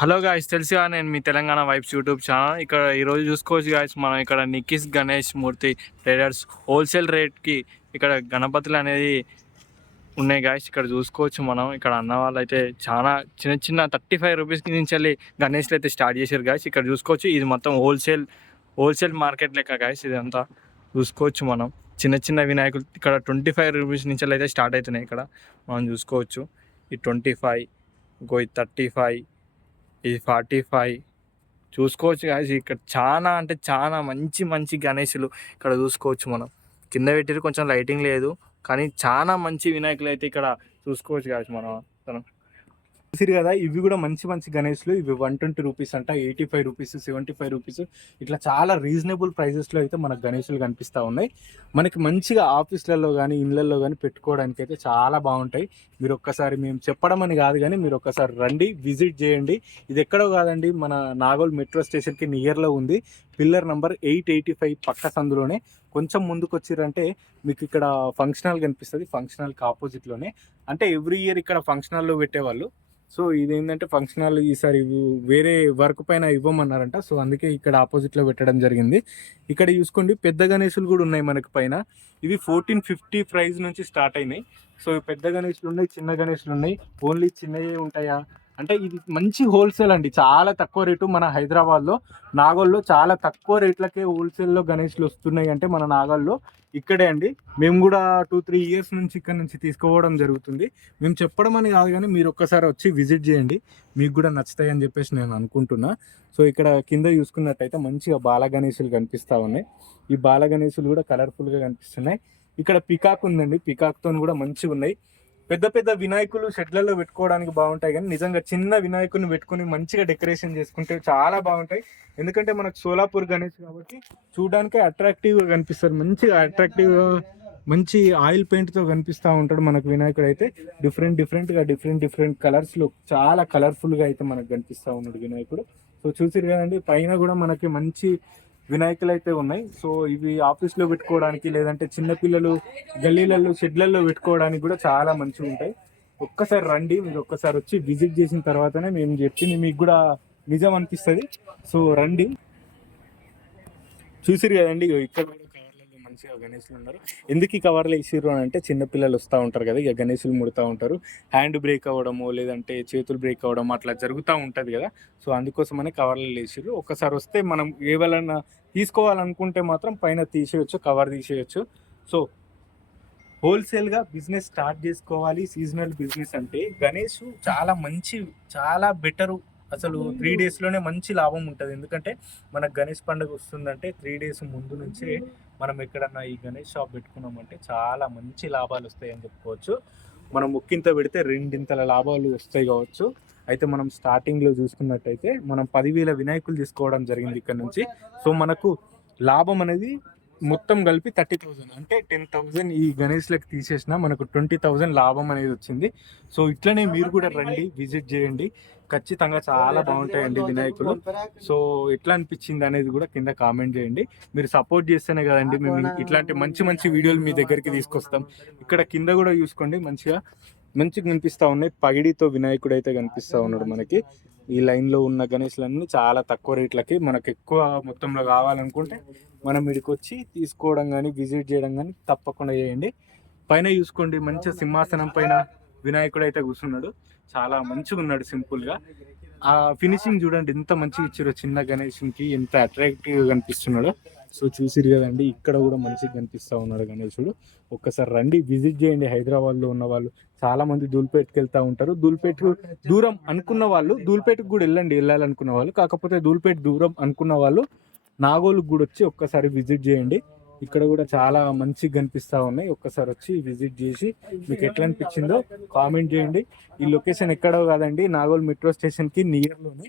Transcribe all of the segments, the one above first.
Hello guys, తెలుసుగా నేను మీ Telangana vibes YouTube channel. ఇక్కడ ఈరోజు చూసుకోవచ్చు గాయ్స్, మనం ఇక్కడ నిక్కీస్ గణేష్ మూర్తి ట్రేడర్స్ హోల్సేల్ రేట్కి ఇక్కడ గణపతులు అనేది ఉన్నాయి గాయ్స్. ఇక్కడ చూసుకోవచ్చు మనం. ఇక్కడ అన్న వాళ్ళు అయితే చాలా చిన్న చిన్న 35 రూపీస్ నుంచి వెళ్ళి గణేష్లు అయితే స్టార్ట్ చేశారు గాయ్స్. ఇక్కడ చూసుకోవచ్చు, ఇది మొత్తం హోల్సేల్ మార్కెట్ లెక్క గాయ్స్. ఇదంతా చూసుకోవచ్చు మనం. చిన్న చిన్న వినాయకులు ఇక్కడ 25 రూపీస్ నుంచి అయితే స్టార్ట్ అవుతున్నాయి. ఇక్కడ మనం చూసుకోవచ్చు, ఈ 25, ఇంకో 35, ఇది 45 చూసుకోవచ్చు గాయ్స్. ఇక్కడ చాలా అంటే చాలా మంచి మంచి గణేషులు ఇక్కడ చూసుకోవచ్చు మనం. కింద పెట్టిరు, కొంచెం లైటింగ్ లేదు, కానీ చాలా మంచి వినాయకులు అయితే ఇక్కడ చూసుకోవచ్చు గాయ్స్ మనం. చూసిరు కదా, ఇవి కూడా మంచి మంచి గణేష్లు. ఇవి 120 రూపీస్ అంట, 85 రూపీస్, 75 రూపీస్, ఇట్లా చాలా రీజనబుల్ ప్రైజెస్లో అయితే మనకు గణేషులు కనిపిస్తూ ఉన్నాయి. మనకి మంచిగా ఆఫీస్లలో కానీ ఇళ్ళల్లో కానీ పెట్టుకోవడానికి అయితే చాలా బాగుంటాయి. మీరు ఒక్కసారి, మేము చెప్పడం అని కాదు కానీ, మీరు ఒక్కసారి రండి, విజిట్ చేయండి. ఇది ఎక్కడో కాదండి, మన నాగోల్ మెట్రో స్టేషన్కి నియర్లో ఉంది. పిల్లర్ నెంబర్ 885 పక్క సందులోనే. కొంచెం ముందుకు వచ్చిరంటే మీకు ఇక్కడ ఫంక్షన్ హాల్ కనిపిస్తుంది. ఫంక్షన్ హాల్కి ఆపోజిట్లోనే. అంటే ఎవ్రీ ఇయర్ ఇక్కడ ఫంక్షన్ హాల్లో పెట్టేవాళ్ళు. సో ఇదేంటంటే ఫంక్షన్ హాల్ ఈసారి వేరే వర్క్ పైన ఇవ్వమన్నారంట. సో అందుకే ఇక్కడ ఆపోజిట్లో పెట్టడం జరిగింది. ఇక్కడ చూసుకోండి, పెద్ద గణేషులు కూడా ఉన్నాయి మనకి పైన. ఇవి 1450 ప్రైస్ నుంచి స్టార్ట్ అయినాయి. సో పెద్ద గణేషులు ఉన్నాయి, చిన్న గణేషులు ఉన్నాయి. ఓన్లీ చిన్నవే ఉంటాయా అంటే, ఇది మంచి హోల్సేల్ అండి, చాలా తక్కువ రేటు. మన హైదరాబాద్లో నాగోల్లో చాలా తక్కువ రేట్లకే హోల్సేల్లో గణేష్లు వస్తున్నాయి. అంటే మన నాగోల్లో ఇక్కడే అండి. మేము కూడా 2-3 ఇయర్స్ నుంచి ఇక్కడ నుంచి తీసుకోవడం జరుగుతుంది. మేము చెప్పడం అని కాదు కానీ, మీరు ఒక్కసారి వచ్చి విజిట్ చేయండి, మీకు కూడా నచ్చుతాయి అని చెప్పేసి నేను అనుకుంటున్నా. సో ఇక్కడ కింద చూసుకున్నట్టయితే మంచిగా బాల గణేషులు కనిపిస్తూ ఉన్నాయి. ఈ బాల గణేషులు కూడా కలర్ఫుల్గా కనిపిస్తున్నాయి. ఇక్కడ పికాక్ ఉందండి, పికాక్తో కూడా మంచిగా ఉన్నాయి. పెద్ద పెద్ద వినాయకులు షెడ్లలో పెట్టుకోవడానికి బాగుంటాయి, కానీ నిజంగా చిన్న వినాయకుని పెట్టుకుని మంచిగా డెకరేషన్ చేసుకుంటే చాలా బాగుంటాయి. ఎందుకంటే మనకు సోలాపూర్ గణేష్ కాబట్టి చూడడానికి అట్రాక్టివ్గా కనిపిస్తారు. మంచిగా అట్రాక్టివ్గా మంచి ఆయిల్ పెయింట్తో కనిపిస్తూ ఉంటాడు మనకు వినాయకుడు అయితే. డిఫరెంట్ కలర్స్లో చాలా కలర్ఫుల్గా అయితే మనకు కనిపిస్తూ ఉన్నాడు వినాయకుడు. సో చూసిరు కదండి, పైన కూడా మనకి మంచి వినాయకులు అయితే ఉన్నాయి. సో ఇవి ఆఫీస్లో పెట్టుకోవడానికి, లేదంటే చిన్నపిల్లలు గల్లీలలో షెడ్లలో పెట్టుకోవడానికి కూడా చాలా మంచిగా ఉంటాయి. ఒక్కసారి రండి, మీరు ఒక్కసారి వచ్చి విజిట్ చేసిన తర్వాతనే మేము చెప్పింది మీకు కూడా నిజం అనిపిస్తుంది. సో రండి. చూసిరు కదండి, ఇక్కడ కూడా కవర్లలో మంచిగా గణేషులు ఉన్నారు. ఎందుకు ఈ కవర్లు వేసిర్రు అని అంటే, చిన్నపిల్లలు వస్తూ ఉంటారు కదా, ఇక గణేషులు ముడుతూ ఉంటారు. హ్యాండ్ బ్రేక్ అవ్వడము, లేదంటే చేతులు బ్రేక్ అవ్వడం అట్లా జరుగుతూ ఉంటుంది కదా. సో అందుకోసమనే కవర్లు వేసిర్రు. ఒక్కసారి వస్తే మనం ఏవైనా తీసుకోవాలనుకుంటే మాత్రం పైన తీసేయచ్చు, కవర్ తీసేయచ్చు. సో హోల్సేల్గా బిజినెస్ స్టార్ట్ చేసుకోవాలి, సీజనల్ బిజినెస్ అంటే గణేష్ చాలా బెటరు. అసలు 3 డేస్లోనే మంచి లాభం ఉంటుంది. ఎందుకంటే మనకు గణేష్ పండుగ వస్తుందంటే 3 డేస్ ముందు నుంచే మనం ఎక్కడన్నా ఈ గణేష్ షాప్ పెట్టుకున్నామంటే చాలా మంచి లాభాలు వస్తాయి అని చెప్పుకోవచ్చు. మనం ఒక్కింత పెడితే 2 లాభాలు వస్తాయి కావచ్చు. అయితే మనం స్టార్టింగ్లో చూసుకున్నట్టయితే మనం 10,000 వినాయకులు తీసుకోవడం జరిగింది ఇక్కడ నుంచి. సో మనకు లాభం అనేది మొత్తం కలిపి 30,000, అంటే 10,000 ఈ గణేష్లకు తీసేసిన మనకు 20,000 లాభం అనేది వచ్చింది. సో ఇట్లనే మీరు కూడా రండి, విజిట్ చేయండి, ఖచ్చితంగా చాలా బాగుంటాయండి వినాయకులు. సో ఎట్లా అనిపించింది అనేది కూడా కింద కామెంట్ చేయండి. మీరు సపోర్ట్ చేస్తేనే కదండి మేము ఇట్లాంటి మంచి మంచి వీడియోలు మీ దగ్గరికి తీసుకొస్తాం. ఇక్కడ కింద కూడా చూసుకోండి, మంచిగా కనిపిస్తూ ఉన్నాయి. పగిడితో వినాయకుడు అయితే కనిపిస్తూ ఉన్నాడు మనకి. ఈ లైన్లో ఉన్న గణేష్లన్నీ చాలా తక్కువ రేట్లకి, మనకు ఎక్కువ మొత్తంలో కావాలనుకుంటే మనం ఇక్కడికి వచ్చి తీసుకోవడం కానీ విజిట్ చేయడం కానీ తప్పకుండా చేయండి. పైన చూసుకోండి, మంచిగా సింహాసనం పైన వినాయకుడు అయితే కూర్చున్నాడు. చాలా మంచిగా ఉన్నాడు సింపుల్గా. ఆ ఫినిషింగ్ చూడండి ఎంత మంచిగా ఇచ్చారో, చిన్న గణేషునికి ఎంత అట్రాక్టివ్గా కనిపిస్తున్నాడో. సో చూసిరు కదండి, ఇక్కడ కూడా మంచిగా కనిపిస్తూ ఉన్నాడు గణేశుడు. ఒక్కసారి రండి, విజిట్ చేయండి. హైదరాబాద్లో ఉన్న వాళ్ళు చాలామంది ధూల్పేట్కి వెళ్తూ ఉంటారు. ధూల్పేట్ దూరం అనుకున్న వాళ్ళు ధూల్పేట్కి కూడా వెళ్ళాలనుకున్న వాళ్ళు, కాకపోతే ధూల్పేట్ దూరం అనుకున్న వాళ్ళు నాగోలుకు కూడా వచ్చి ఒక్కసారి విజిట్ చేయండి. ఇక్కడ కూడా చాలా మంచిగా కనిపిస్తూ ఉన్నాయి. ఒక్కసారి వచ్చి విజిట్ చేసి మీకు ఎట్లా అనిపించిందో కామెంట్ చేయండి. ఈ లొకేషన్ ఎక్కడో కాదండి, నాగోల్ మెట్రో స్టేషన్కి నియర్లోనే.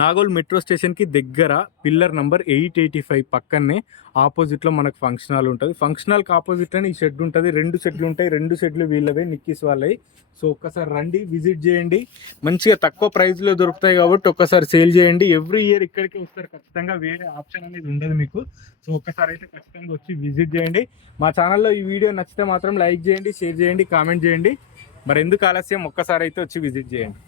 నాగోల్ మెట్రో స్టేషన్కి దగ్గర పిల్లర్ నెంబర్ 885 పక్కనే ఆపోజిట్లో మనకు ఫంక్షన్ హాల్ ఉంటుంది. ఫంక్షన్ హాల్కి ఆపోజిట్లోనే ఈ షెడ్ ఉంటుంది. 2 షెడ్లు ఉంటాయి, 2 షెడ్లు వీళ్ళవే, నిక్కీస్ వాళ్ళవి. సో ఒక్కసారి రండి, విజిట్ చేయండి. మంచిగా తక్కువ ప్రైస్లో దొరుకుతాయి కాబట్టి ఒక్కసారి సేల్ చేయండి. ఎవ్రీ ఇయర్ ఇక్కడికి వస్తారు ఖచ్చితంగా, వేరే ఆప్షన్ అనేది ఉండదు మీకు. సో ఒక్కసారి అయితే ఖచ్చితంగా వచ్చి విజిట్ చేయండి. మా ఛానల్లో ఈ వీడియో నచ్చితే మాత్రం లైక్ చేయండి, షేర్ చేయండి, కామెంట్ చేయండి. మరి ఎందుకు ఆలస్యం, ఒక్కసారి అయితే వచ్చి విజిట్ చేయండి.